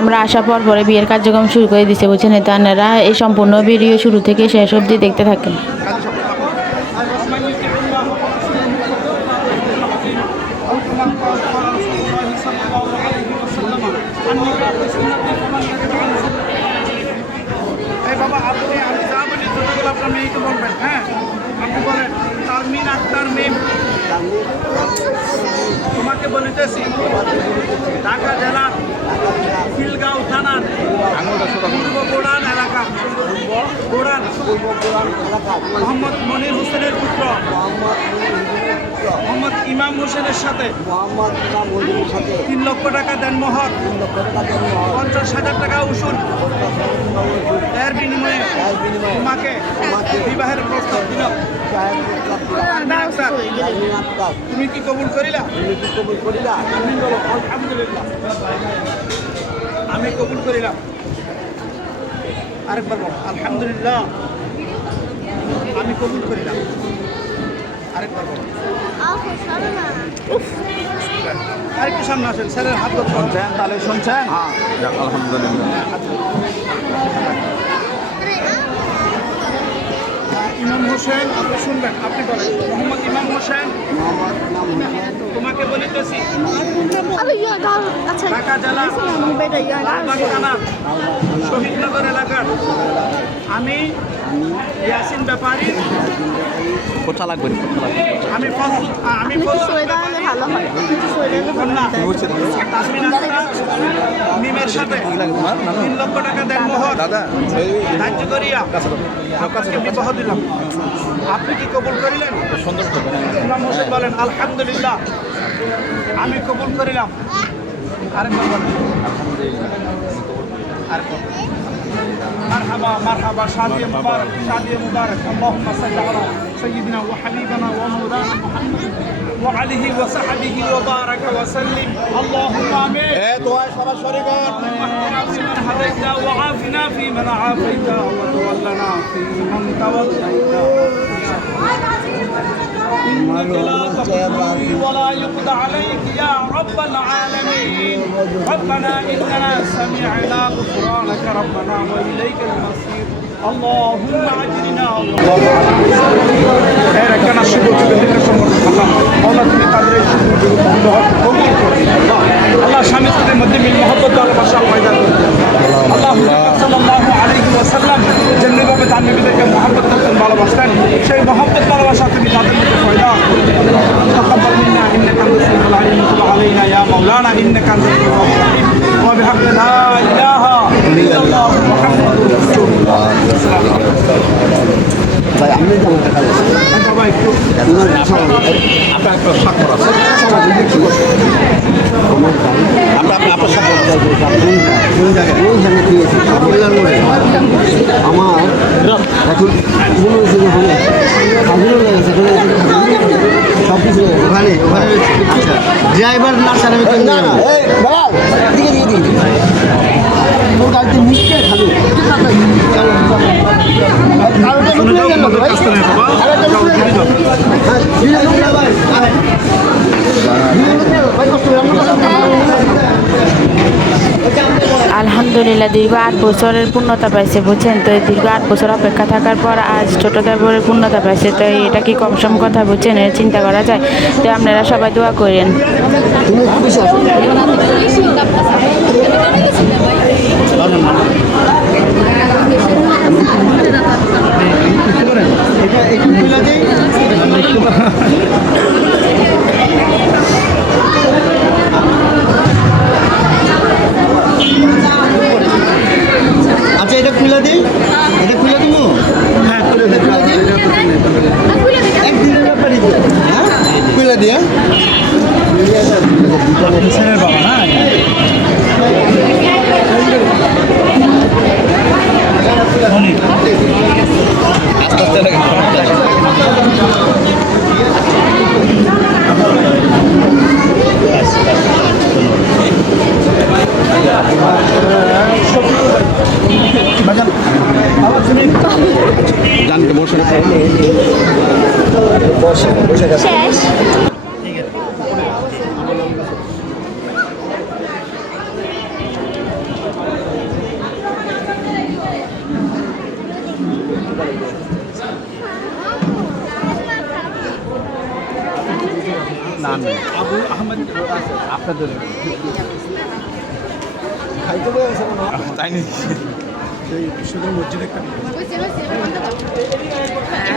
আমরা আসার পর পরে বিয়ের কার্যক্রম শুরু করে দিছে, বুঝছেন? তো এই সম্পূর্ণ ভিডিও শুরু থেকে শেষ অবধি দেখতে থাকেন। এই বাবা, আপনি আমি যা বলি ছোটগুলো আপনার মেয়েকে বলবেন হ্যাঁ আপনি বলেন তারমিন আক্তার মিম তোমাকে বলিতেছি ঢাকা জেলার খিলগাঁও থানার পূর্ব গোড়ান এলাকা গোড়ান মোহাম্মদ মনির হোসেনের পুত্র। মোহাম্মদ ইমাম হোসেনের সাথে। মোহাম্মদ ইমাম মজুরের সাথে। তিন লক্ষ টাকা দেন টাকা পঞ্চাশ হাজার টাকা উসুল। এর বিনিময়ে তোমাকে তোমাকে বিবাহের প্রস্তাব দিল তুমি কি কবুল করিলা? তুমি কি কবুল করিলা? আমি আলহামদুলিল্লাহ। আমি কবুল করিলাম। আরেকবার বলো আলহামদুলিল্লাহ। আমি কবুল করিলাম। আরেকবার বলো। আরেকটু সামনে আসেন স্যারের হাত শুনছেন? তাহলে শুনছেন? ইমাম হোসেন আপনি শুনবেন আপনি বলেন। মোহাম্মদ ইমাম হোসেন তোমাকে বলিতেছি। aç. ঢাকা জেলা থানা শহীদনগর এলাকার আমি ইয়াসিন ব্যাপারী। কোথা লাগবে? আমি ফজল আমি একটু ফজল সরে দাঁড়ালে ভালো হয় একটু সরে দাঁড়ালে ভালো কন্যা হয় তাসমিন আক্তার মিমের সাথে তিন লক্ষ টাকা দেন মোহর দাদা ধার্য করিয়া আপনাকে বিবাহ দিলাম আপনি কি কবুল করিলেন সুন্দর তো ইমাম হোসেন বলেন আলহামদুলিল্লাহ আমি কবুল করিলাম আরেকবার বলেন আরেকবার مرحبا مرحبا شادية مبارك شادية مبارك اللهم صل على سيدنا وحبيبنا ومولانا محمد وعليه وصحبه وبارك وسلم. اللهم آمين. واهدنا فيمن هديت وعافنا فيمن عافيت وتولنا فيمن توليت ولا يقضى عليك يا رب العالمين ربنا اننا سمعنا غفرانك ربنا واليك المصير اللهم اجرنا اللهم اجرنا সুযোগ সুবিধার সম্পর্কে আল্লাহ আল্লাহ তুমি তাদের এই সুযোগ কবুল করে আল্লাহ আল্লাহ স্বামী স্ত্রীর মধ্যে মিল মহব্বত ভালোবাসা পয়দা করে আল্লাহ সাল্লাল্লাহু আলাইহি ওয়াসাল্লাম যেমনিভাবে তার নবীদেরকে মহব্বত করতেন ভালোবাসতেন সেই মহব্বত ভালোবাসা তুমি তাদের মধ্যে পয়দা تقبل منا انك انت السميع العليم وتب علينا يا مولانا انك انت التواب الرحيم وبحق لا اله الا الله محمد رسول الله السلام عليكم ভাই আমি যেমন দেখা যাচ্ছে একটু আপনার একটা স্বাক্ষর আছে আমরা আপনার স্বাক্ষর কোন জায়গায় আমার এখন ওখানে লেগেছে সব কিছু ওখানে ওখানে আচ্ছা ড্রাইভার না স্যার আমি কেন দিকে দিকে তোর গাড়িতে মুখে খালি আলহামদুলিল্লাহ, দীর্ঘ আট বছরের পূর্ণতা পাইছে, বুঝছেন? তো দীর্ঘ আট বছর অপেক্ষা থাকার পর আজ ছোট পূর্ণতা পাইছে, তো এটা কি কম সম কথা, বুঝছেন? এর চিন্তা করা যায়। তো আপনারা সবাই দোয়া করেন। শেষ। আবু আহমেদ আপনাদের খাইতে তাই নাকি? শুধু মসজিদে